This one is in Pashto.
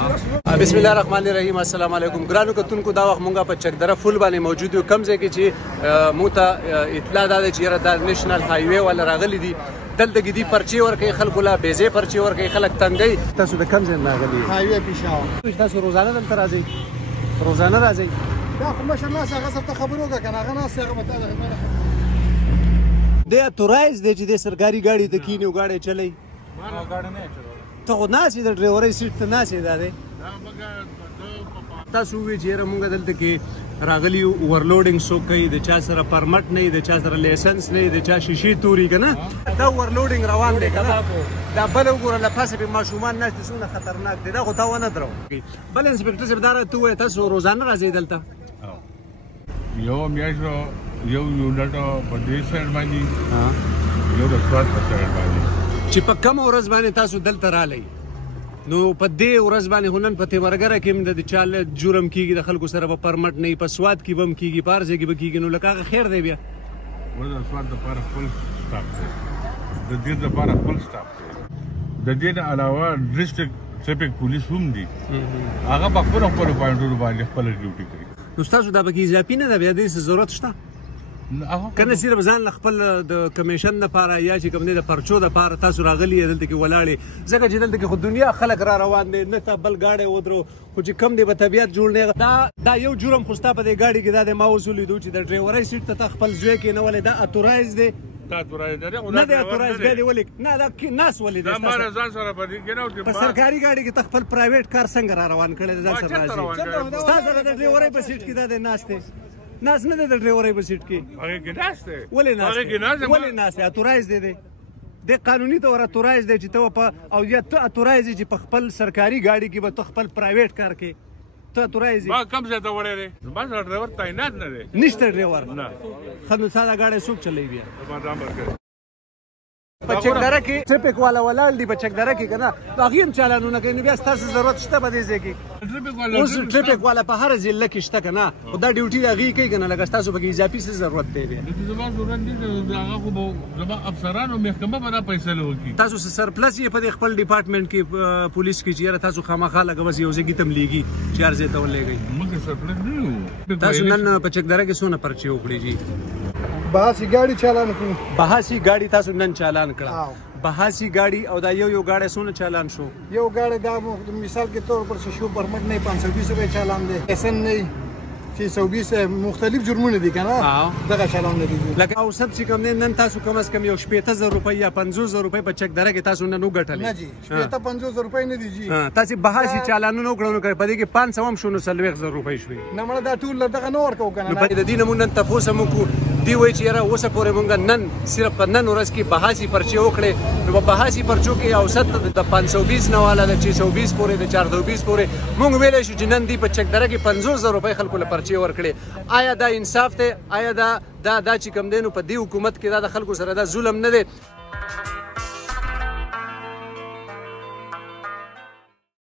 بسم الله الرحمن الرحیم. السلام علیکم ګرانو کتونکو. دا وخت مونږه په چکدره فول باندې موجود یو. کم ځای کې چې مونږ ته اطلاع ده چې دا نیشنل های وی ولا راغلي دي، دلته کې دي پرچې ورکوي خلکو لا بېځې پرچې ورکوي، خلک تنګوي. تاسو د کم ځای نه راغلي؟ های وی پېښور. تاسو روزانه دلته راځئ؟ روزانه راځئ؟ دا خو ماشاءالله هغه څه ته خبرو ده کنه، هغه ناس هغه مته د اتورایز دی چې د سرکاري ګاډي ته کینی او ګاډي چلی. ما ګاډي نه چلو. ته خو ناسې د ډرایورۍ سیټ ته ناسې دا دی. تاسو وی چې موږ دلته کې راغلی اورلوډینګ سو کوي، د چا سره پرمټ نه، د چا سره لایسنس نه، د چا شیشې توري کنه، دا اورلوډینګ روان دی کنه. دا بل وګوره لپاسه په ماشومان نشته، څونه خطرناک دی دا. خو تا ونه درو. بل انسپکټر صاحب دا ته وای تاسو روزانه راځئ دلته؟ یو میاشتو یو یونټ په دې سر باندې یو د سواد په سر باندې چې په کوم ورځ باندې تاسو دلته رالی، نو په دې ورځ باندې هنن په تیمرګره کې د چاله جرم کیږي، د خلکو سره په پرمټ نه، په سواد کې بم کیږي، پارځه کې به کیږي، نو لکه خیر دی بیا ورته سواد د پر خپل سټاپ دی، د دې د پر خپل سټاپ دی. د دې نه علاوه ډیسټریکټ ټریفیک پولیس هم دي، هغه په خپل پوینټونو باندې خپل ډیوټي کوي. نو تاسو دا به کې اضافي نه ده بیا دې ضرورت شته کنه صرف ځان خپل د کمیشن لپاره یا چې کوم د پرچو لپاره تاسو راغلي دلته کې ولاړې؟ ځکه چې دلته کې خو دنیا خلک را روان دي، نه ته بل ګاډی ودرو، خو چې کم دی په طبیعت جوړ نه. دا یو جرم خو ستا په دې ګاډي کې دا د ما وصولې دو چې د ډرایورۍ سیټ ته خپل ځای کې نه ولې. دا اتورایز دی؟ دا اتورایز دی نه دی اتورایز دی ولې نه؟ دا ناس ولې دی؟ دا ما ځان سره په دې کې نه په سرکاري ګاډي کې خپل پرایویټ کار څنګه را روان کړی ځان سره راځي؟ تاسو د ډرایورۍ په سیټ کې دا د ناس دی؟ ناس نه د ډرایورۍ په سیټ کې هغه کې ناس دی. ولې ناس دی؟ ولې ناس دی؟ اتورایز دی د قانوني تور اتورایز دی چې ته په او یا ته اتورایز چې په خپل سرکاري ګاډي کې به ته خپل پرایویټ کار کې ته اتورایز ما کم ځای ته ورې بس ډرایور تعینات نه دی. نشته ډرایور نه. خنو ساده ګاډي څوک چلوي بیا؟ په چکدره کې ټریفیک والا ولاړ دی، په چکدره کې کنه هغه هم چالانونه کوي. بیا ستاسو ضرورت شته په دې ځای کې؟ اوس ټریفیک والا په هر ضلع کې شته کنه، او دا ډیوټي هغه کوي کنه، لکه تاسو په اضافي څه ضرورت دی بیا؟ زما ضرورت دي هغه خو زما افسرانو محکمه باندې فیصله وکړي. تاسو سرپلس یې په خپل ډپارټمنټ کې پولیس کې چې تاسو خامخا لګه بس یو ځای تم لیږي چې هر ځای ته ولېږي. موږ سرپلس نه یو. تاسو نن په چکدره کې څونه پرچې وکړې جی؟ بهاسي ګاډي چالان کړو. بهاسي ګاډي تاسو نن چالان کړه؟ بهاسي ګاډي. او دا یو ګاډي څونه چالان شو؟ یو ګاډي دا مثال کے طور پر شو پرمټ نه 520 روپے چالان دی، ایسن نه 620 مختلف جرمونه دي کنه، دغه چالان نه دي. لکه اوسط چې کوم نن تاسو کم از کم یو 18000 روپۍ یا 50000 روپۍ په چکدره کې تاسو نن وګټلې؟ نه جی 50000 روپۍ نه دي جی. تاسو بهاسي چالانونه وکړو نو په دې کې 500 هم شو، نو 30000 روپۍ شوې. نه مړه دا ټول دغه نو ورکو کنه. په دې نه مونږ نن تاسو مو کو دی وای چې یاره اوسه پورې مونږ نن صرف په نن ورځ کې بهاسي پرچې وکړې، نو په بهاسي پرچو کې اوسط د 520 نه والا د 620 پورې د 420 پورې مونږ ویلې شو چې نن دی په چکدره کې 50000 روپۍ خلکو له پرچې ورکړې. آیا دا انصاف دی؟ آیا دا چې کم دی نو په دې حکومت کې دا د خلکو سره دا ظلم نه دی؟